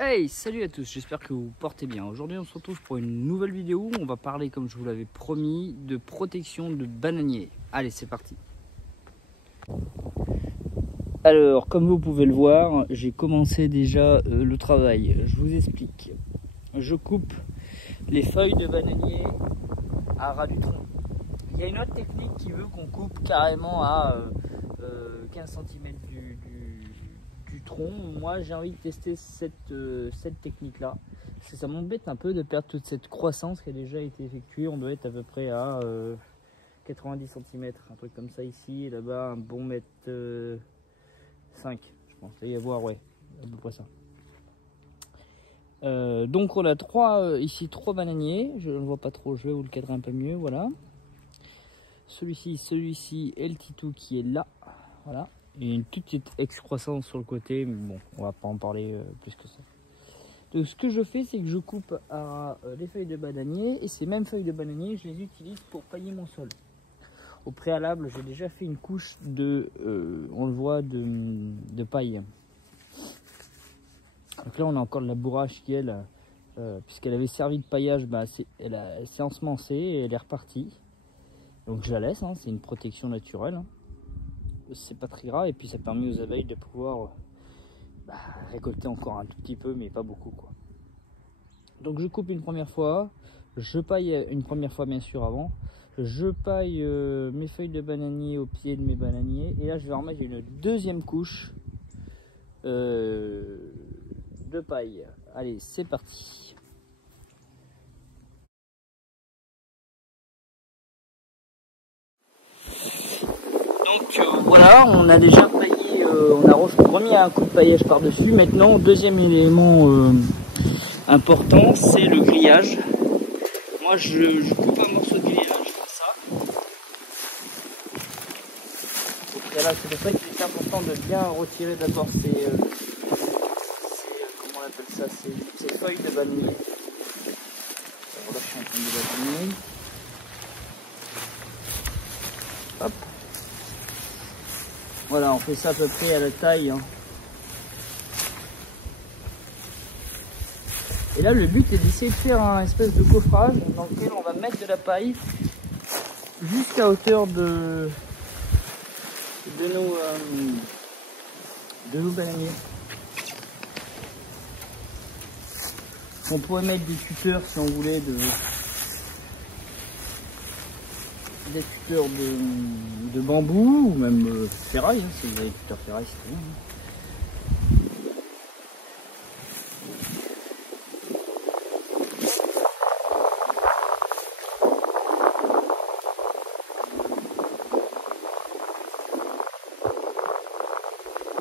Hey, salut à tous, j'espère que vous portez bien. Aujourd'hui on se retrouve pour une nouvelle vidéo. On va parler, comme je vous l'avais promis, de protection de bananiers. Allez, c'est parti. Alors, comme vous pouvez le voir, j'ai commencé déjà le travail. Je vous explique. Je coupe les feuilles de bananier à ras du tronc. Il y a une autre technique qui veut qu'on coupe carrément à 15 cm du tronc. Moi j'ai envie de tester cette technique là, parce que ça m'embête un peu de perdre toute cette croissance qui a déjà été effectuée. On doit être à peu près à 90 cm, un truc comme ça ici, et là-bas un bon mètre 5 je pense, il va y avoir, ouais, à peu près ça. Donc on a ici trois bananiers, je ne vois pas trop, je vais vous le cadrer un peu mieux, voilà. Celui-ci et le titou qui est là, voilà. Il y a une toute petite excroissance sur le côté, mais bon, on va pas en parler plus que ça. Donc ce que je fais, c'est que je coupe à les feuilles de bananier, et ces mêmes feuilles de bananier, je les utilise pour pailler mon sol. Au préalable, j'ai déjà fait une couche de, on le voit, de paille. Donc là, on a encore de la bourrache qui, elle, puisqu'elle avait servi de paillage, bah, elle s'est ensemencée et elle est repartie. Donc je la laisse, hein, c'est une protection naturelle. Hein. C'est pas très grave, et puis ça permet aux abeilles de pouvoir récolter encore un tout petit peu, mais pas beaucoup, quoi. Donc je coupe une première fois, je paille une première fois bien sûr avant, je paille mes feuilles de bananier au pied de mes bananiers, et là je vais en remettre une deuxième couche de paille. Allez, c'est parti. Donc voilà, on a déjà paillé, on a remis un coup de paillage par dessus. Maintenant, deuxième élément important, c'est le grillage. Moi je coupe un morceau de grillage comme ça. Donc là, c'est pour ça qu'il est important de bien retirer d'abord comment on appelle ça, ces feuilles de bananier. Alors là je suis en train de bananier. Hop. Voilà, on fait ça à peu près à la taille. Hein. Et là, le but est d'essayer de faire un espèce de coffrage dans lequel on va mettre de la paille jusqu'à hauteur de nos bananiers. On pourrait mettre des tuteurs si on voulait, des tuteurs de bambou ou même ferraille, hein, si vous avez des tuteurs ferraille, c'est très bien. Hein.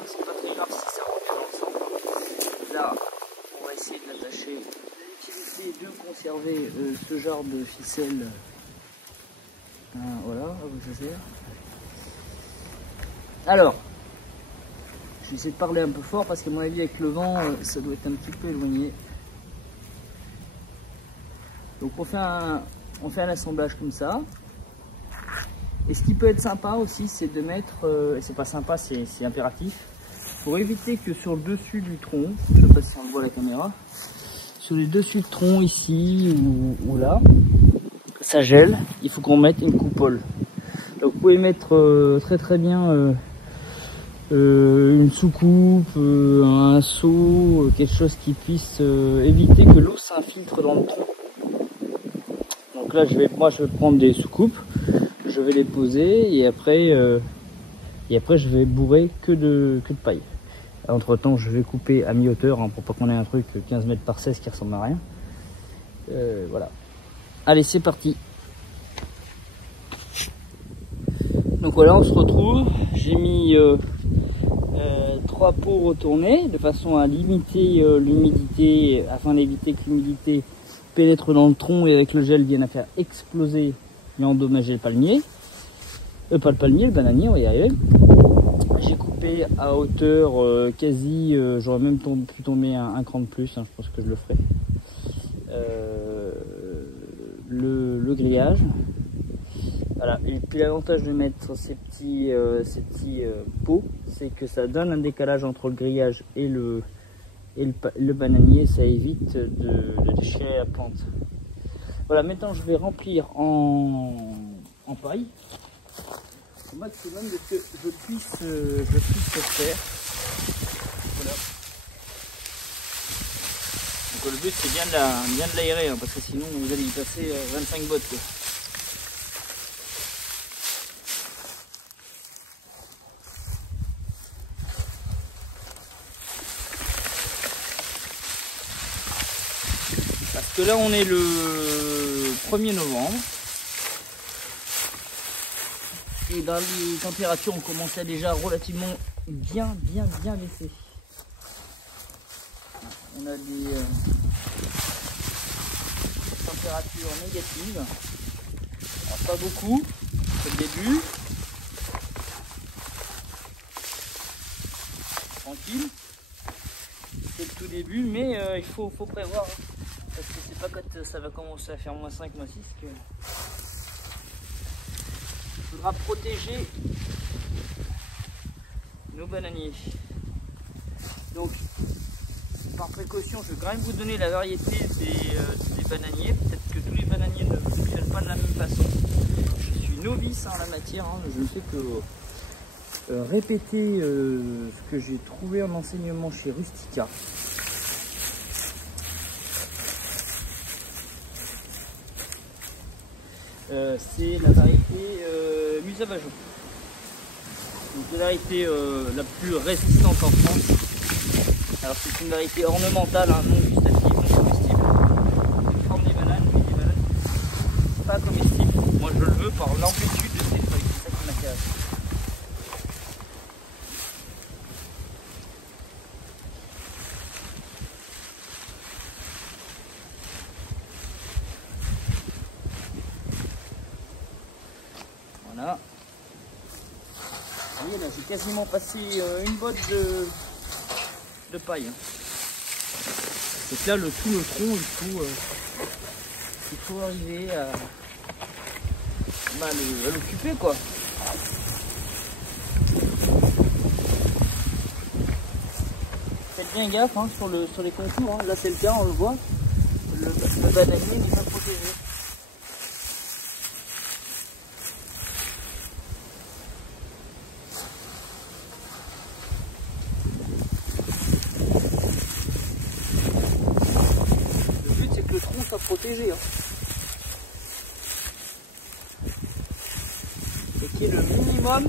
C'est pas très grave si ça rentre dans le centre. Là, on va essayer de l'attacher. L'utilité de conserver ce genre de ficelle. Voilà, à quoi ça sert. Alors, je vais essayer de parler un peu fort parce qu'à mon avis avec le vent, ça doit être un petit peu éloigné. Donc on fait un assemblage comme ça. Et ce qui peut être sympa aussi, c'est de mettre, et c'est pas sympa, c'est impératif, pour éviter que sur le dessus du tronc, je sais pas si on le voit à la caméra, sur les dessus de tronc ici ou là, ça gèle, il faut qu'on mette une coupole. Donc vous pouvez mettre très bien une soucoupe, un seau, quelque chose qui puisse éviter que l'eau s'infiltre dans le tronc. Donc là moi je vais prendre des soucoupes, je vais les poser et après je vais bourrer que de paille. Entre temps je vais couper à mi-hauteur, hein, pour pas qu'on ait un truc 15 mètres par 16 qui ressemble à rien. Voilà. Allez, c'est parti. Donc voilà, on se retrouve. J'ai mis 3 pots retournés de façon à limiter l'humidité, afin d'éviter que l'humidité pénètre dans le tronc et avec le gel vienne à faire exploser et endommager le palmier. Pas le palmier, le bananier, on va y arriver. J'ai coupé à hauteur quasi, j'aurais même pu tomber un cran de plus, hein, je pense que je le ferai. Le grillage. Voilà. Et puis l'avantage de mettre ces petits pots, c'est que ça donne un décalage entre le grillage et Et le bananier, ça évite de déchirer la plante. Voilà, maintenant je vais remplir en paille au maximum de ce que je puisse faire. Voilà. Donc le but c'est bien de l'aérer, hein, parce que sinon vous allez y passer 25 bottes, quoi. Parce que là on est le 1er novembre. Et dans les températures on commençait déjà relativement bien baisser. On a des températures négatives. Alors, pas beaucoup, c'est le début. Tranquille. C'est le tout début, mais il faut prévoir. Hein, parce que c'est pas quand ça va commencer à faire -5, -6 que... Il faudra protéger nos bananiers. Donc, par précaution, je vais quand même vous donner la variété des bananiers. Peut-être que tous les bananiers ne fonctionnent pas de la même façon. Je suis novice en la matière, hein, je ne fais que répéter ce que j'ai trouvé en enseignement chez Rustica. C'est la variété Musabajo. C'est la variété la plus résistante en France. Alors c'est une variété ornementale, hein, non gustative, non comestible. Elle forme des bananes, mais des bananes pas comestibles. Moi je le veux par l'amplitude de ses feuilles, c'est ça qui m'intéresse. Voilà. Vous voyez là, j'ai quasiment passé une botte de paille. C'est que là, tout le tronc, il faut arriver à l'occuper, quoi. Faites bien gaffe, hein, sur les contours. Hein. Là, c'est le cas, on le voit. Le bananier n'est pas protégé. Protégé, hein. Et qu'il y ait le minimum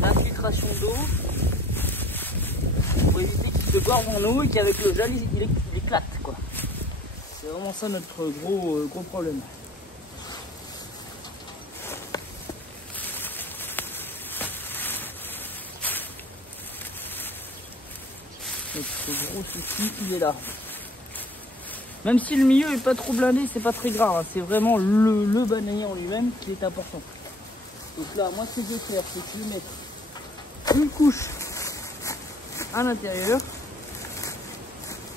d'infiltration d'eau pour éviter qu'il se gorge en eau et qu'avec le gel il éclate, quoi. C'est vraiment ça notre gros problème. Notre gros souci, il est là. Même si le milieu est pas trop blindé, c'est pas très grave, hein. C'est vraiment le bananier en lui-même qui est important. Donc là, moi ce que je vais faire, c'est que je vais mettre une couche à l'intérieur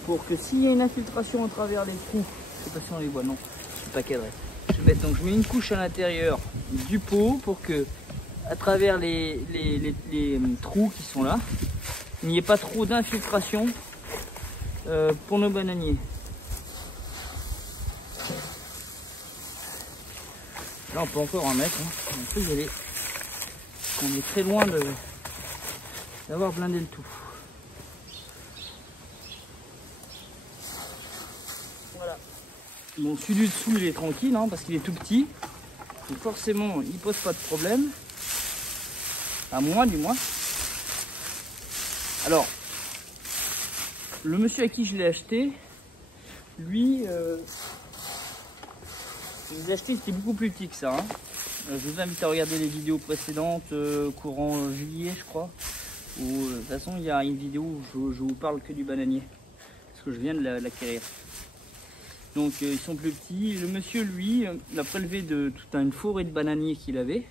pour que s'il y a une infiltration à travers les trous, je sais pas si on les voit, non, je suis pas cadré. Je mets une couche à l'intérieur du pot pour que à travers les trous qui sont là, il n'y ait pas trop d'infiltration pour nos bananiers. Là on peut encore en mettre, hein. On peut y aller. On est très loin d'avoir blindé le tout. Voilà. Bon, celui du dessous il est tranquille, hein, parce qu'il est tout petit. Donc forcément il pose pas de problème. À moi du moins. Alors, le monsieur à qui je l'ai acheté, lui... je vous ai acheté, c'était beaucoup plus petit que ça. Hein. Je vous invite à regarder les vidéos précédentes, courant juillet je crois. Où, de toute façon il y a une vidéo où je vous parle que du bananier. Parce que je viens de l'acquérir. Donc ils sont plus petits. Le monsieur lui l'a prélevé de toute une forêt de bananiers qu'il avait.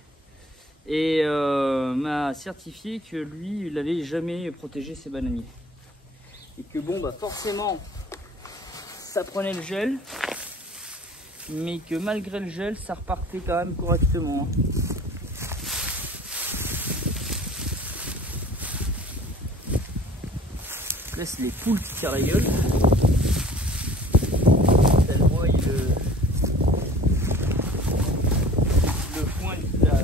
Et m'a certifié que lui il n'avait jamais protégé ses bananiers. Et que bon bah forcément ça prenait le gel. Mais que malgré le gel, ça repartait quand même correctement. Donc là c'est les poules qui tirent la gueule. Tellement le foin,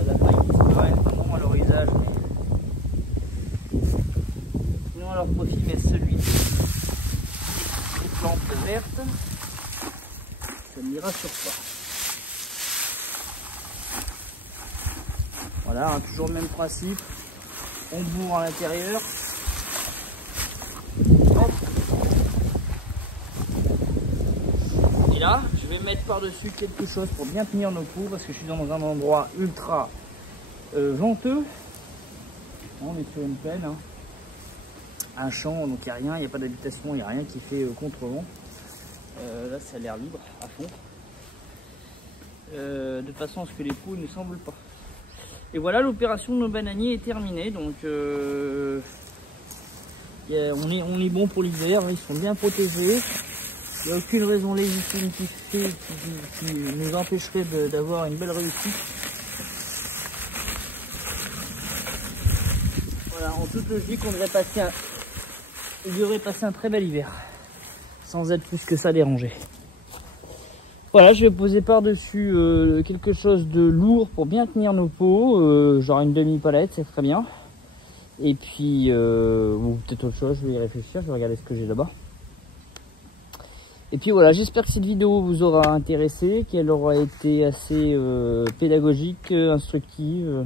la paille disparaît, vraiment à leur usage. Sinon à leur profit, mais celui des plantes vertes, ça ne l'ira sur pas. Voilà, hein, toujours le même principe. On bourre à l'intérieur. Et là, je vais mettre par-dessus quelque chose pour bien tenir nos poux parce que je suis dans un endroit ultra venteux. On est sur une plaine, hein. Un champ, donc il n'y a rien, il n'y a pas d'habitation, il n'y a rien qui fait contre-vent. Là, ça a l'air libre à fond. De façon à ce que les poules ne semblent pas. Et voilà, l'opération de nos bananiers est terminée. Donc on est bon pour l'hiver, ils sont bien protégés. Il n'y a aucune raison légitime qui nous empêcherait d'avoir une belle réussite. Voilà, en toute logique, il devrait passer un très bel hiver, sans être plus que ça dérangé. Voilà, je vais poser par-dessus quelque chose de lourd pour bien tenir nos pots, genre une demi-palette, c'est très bien. Et puis, ou peut-être autre chose, je vais y réfléchir, je vais regarder ce que j'ai là-bas. Et puis voilà, j'espère que cette vidéo vous aura intéressé, qu'elle aura été assez pédagogique, instructive,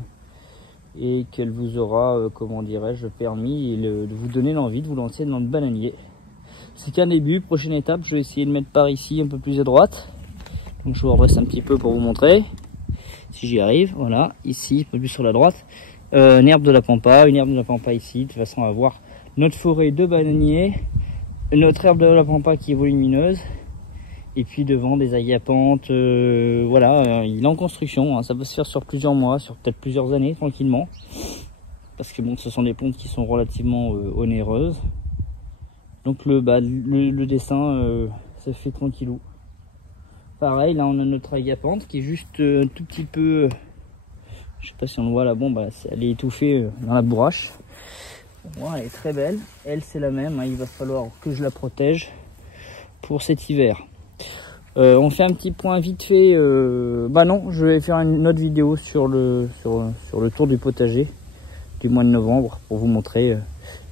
et qu'elle vous aura, comment dirais-je, permis de vous donner l'envie de vous lancer dans le bananier. C'est qu'un début, prochaine étape, je vais essayer de mettre par ici un peu plus à droite. Donc je vous redresse un petit peu pour vous montrer, si j'y arrive. Voilà, ici, un peu plus sur la droite. Une herbe de la pampa ici, de façon à avoir notre forêt de bananiers, notre herbe de la pampa qui est volumineuse, et puis devant des agapantes. Voilà, il est en construction, hein, ça peut se faire sur plusieurs mois, sur peut-être plusieurs années tranquillement, parce que bon, ce sont des plantes qui sont relativement onéreuses. Donc le dessin ça fait tranquillou. Pareil, là on a notre agapante qui est juste un tout petit peu, je sais pas si on le voit là, bon bah elle est étouffée dans la bourrache. Bon, elle est très belle, elle c'est la même, hein, il va falloir que je la protège pour cet hiver. On fait un petit point vite fait, bah non, je vais faire une autre vidéo sur le tour du potager du mois de novembre pour vous montrer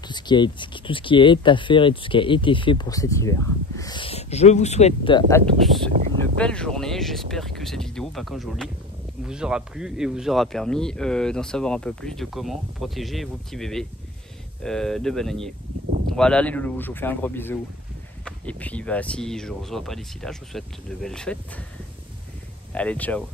tout ce qui est à faire et tout ce qui a été fait pour cet hiver. Je vous souhaite à tous une belle journée. J'espère que cette vidéo, comme je vous le dis, vous aura plu et vous aura permis d'en savoir un peu plus de comment protéger vos petits bébés de bananiers. Voilà les loulous, je vous fais un gros bisou. Et puis si je ne vous reçois pas d'ici là, je vous souhaite de belles fêtes. Allez, ciao.